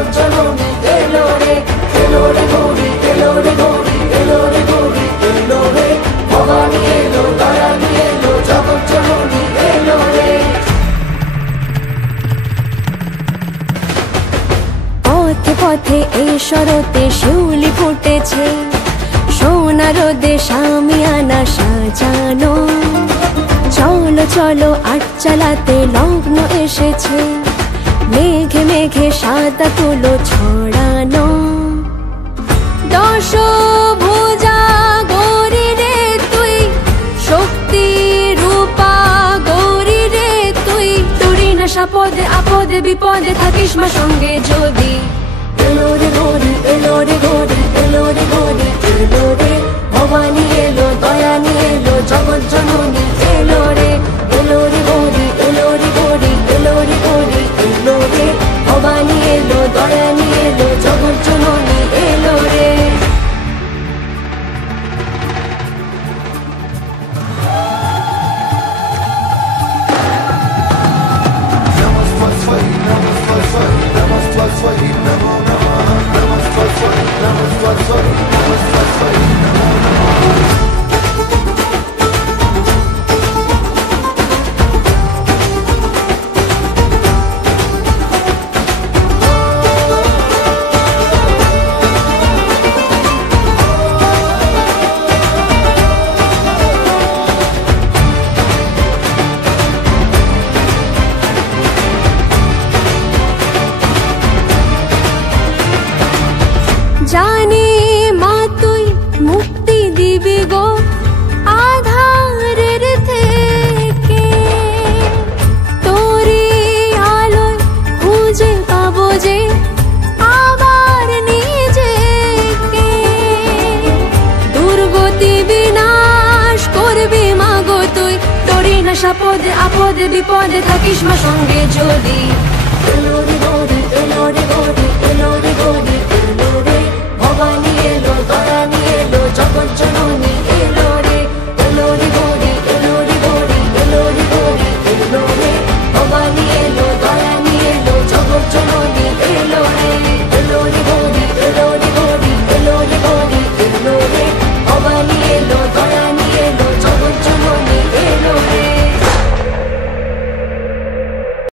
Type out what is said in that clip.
জগৎ জননী এলো রে, এলো রে গৌরী, এলো রে গৌরী, এলো রে গৌরী, এলো রে ভবানী এলো, দয়ানী এলো, জগৎ জননী এলো রে। পথে পথে এই শরতে শিউলি ফুটেছে, সোনা রোদে শামিয়ানা সাজানো। চলো চলো আট চালাতে লগ্ন এসেছে, মেঘে মেঘে সাদা তুলো ছড়ানো। দশ ভুজা গৌরী রে তুই, শক্তি রূপা গৌরী রে তুই, তুরি না সাপদে আপদে বিপদে থাকিস মা সঙ্গে যদি। এলো রে গৌরী, এলো রে গৌরী, এলো রে গৌরী, এলো রে ভবানী এলো, দয়ানী এলো, জগৎ জননী এলো রে, এলো রে গৌরী, এলো রে গৌরী, এলো রে গৌরী, এলো রে ভবানী এলো, দয়ানী এলো, জগৎ জননী এলো রে। জানি মা তুই মুক্তি দিবি গো আধারের থেকে, তোরি আলোয় খুঁজে পাবো যে আবার নিজেকে। দুর্গতি বিনাশ করবি মা গো তুই, তোরি না সাপদে আপদে বিপদে থাকিস মা সঙ্গে যদি।